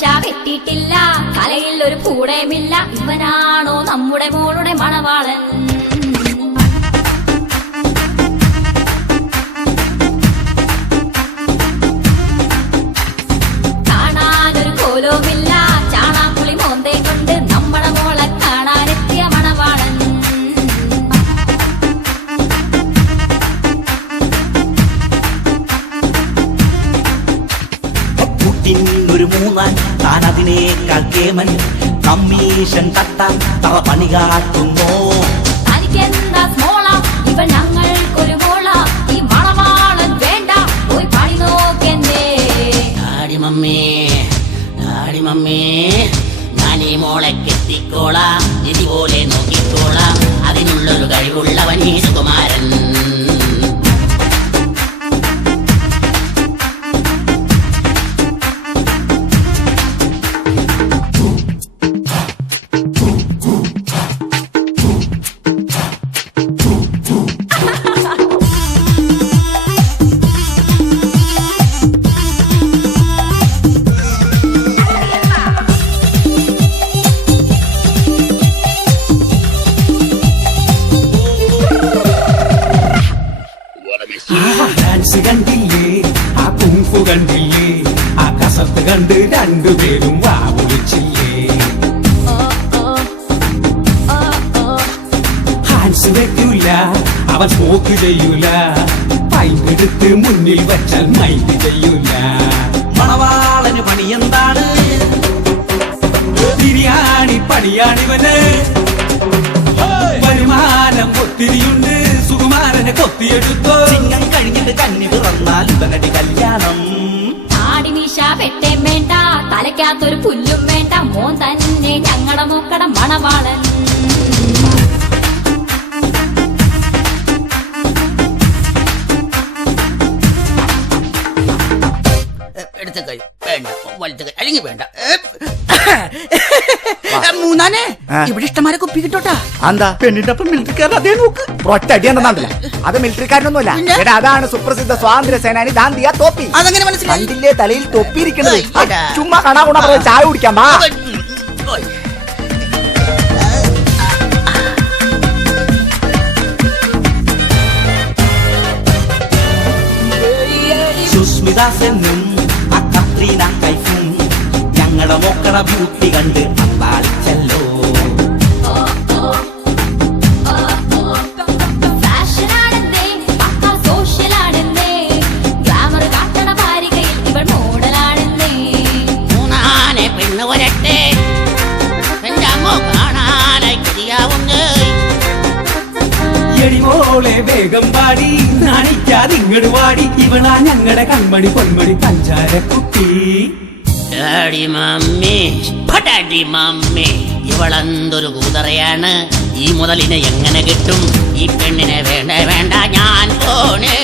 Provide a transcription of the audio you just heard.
മീശ വെട്ടിയിട്ടില്ല, തലയിൽ ഒരു പൂടയുമില്ല. ഇവനാണോ നമ്മുടെ മോളുടെ മണവാളൻ? കാണാനൊരു കോലവുമില്ല, ചാണാപ്പുളി മോന്തേ കൊണ്ട് നമ്മുടെ മോളെ കാണാനെത്തിയ മണവാളൻ. ഒരു മൂന്നാൻ താൻ അതിനേക്കാൾ കേമൻ, കമ്മീഷൻ തട്ടാൻ തറ പണി കാട്ടുന്നു. തനിക്കെന്താ സ്മോള, ഇവൻ ഞങ്ങൾക്കൊരു മോള. ഈ മണവാളൻ വേണ്ട, പോയി പണി നോക്കെന്നേ. ഡാഡി മമ്മേ ഞാൻ ഈ മോളെ കെട്ടിക്കോളാം, ഇതുപോലെ നോക്കിക്കോളാം. അതിനുള്ളൊരു കഴിവുള്ളവൻ ഈ സുകുമാരൻ. ഡാൻസ് കണ്ടില്ലേ, ആ കുങ്ഫു കണ്ടില്ലേ, ആ കസത്ത് കണ്ട് രണ്ടുപേരും വാ വിളിച്ചില്ലേ. ഹാൻസ് വെക്കൂല, അവൻ സ്മോക്ക് ചെയ്യൂല, പൈപ്പെടുത്ത് മുന്നിൽ വച്ചാൽ മൈൻഡ് ചെയ്യൂല. മണവാളന് പണി എന്താണ്? ബിരിയാണി പണിയാണിവന്. വരുമാനം ഒത്തിരിയുണ്ട്, സുകുമാരനെ കൊത്തിയെടുത്തോ. ചിങ്ങം കഴിഞ്ഞിട്ട് കന്നി പിറന്നാൽ ഇവനടി കല്യാണം. താടി മീശ വെട്ടേം വേണ്ട, തലയ്ക്കകത്തൊരു പുല്ലും വേണ്ട, മോൻ തന്നെ ഞങ്ങളുടെ മോക്കട മണവാളൻ. എടുത്ത കൈ വേണ്ട, വലത്തെ കൈ അല്ലെങ്കിൽ വേണ്ട. മൂന്നാനെ ഇവിടെ ഇഷ്ടമാരെ കുപ്പി കിട്ടോട്ടാ. എന്താ പെണ്ണിന്റെ ഒപ്പം മിലിറ്ററിക്കാരൻ അതേ നോക്ക്, ഒറ്റ അടിയാണെന്നല്ല. അത് മിലിറ്ററിക്കാരനൊന്നുമല്ല, എടാ അതാണ് സുപ്രസിദ്ധ സ്വാതന്ത്ര്യ സേനാനി ദാന്തിയ തോപ്പി. അതെങ്ങനെ മനസ്സിലായി? കണ്ടില്ലേ തലയിൽ തൊപ്പിയിരിക്കുന്നത്? എടാ. ചുമ്മാ കാണാ കൂടാ ചായ കുടിക്കാം വാ. സുസ്മിത സെന്നും ആ കത്രീന കൈഫും ഞങ്ങളുടെ മോക്കട ബ്യൂട്ടി കണ്ട് അമ്പാളിച്ചല്ലോ. ഫാഷനാണെന്നേ, പക്കാ സോഷ്യലാണെന്നേ, ഗ്ലാമർ കാട്ടണ ഭാരികയിൽ ഇവൾ മോഡലാണെന്നേ. മൂന്നാനെ പെണ്ണ് വരട്ടെ, എന്റെ അമ്മ കാണാനായി കൊതിയാവുന്നേ. എടിമോളെ വേഗം പാടി, നാണിക്കാതിങ്ങട് വാടി, ഇവളാ ഞങ്ങളുടെ കൺമണി പൊന്മണി പഞ്ചാര കുട്ടി. ഡാഡി മമ്മി ഇവളെന്തൊരു കൂതറയാണ്. ഈ മുതലിനെ എങ്ങനെ കിട്ടും? ഈ പെണ്ണിനെ വേണ്ട വേണ്ട, ഞാൻ പോണേ.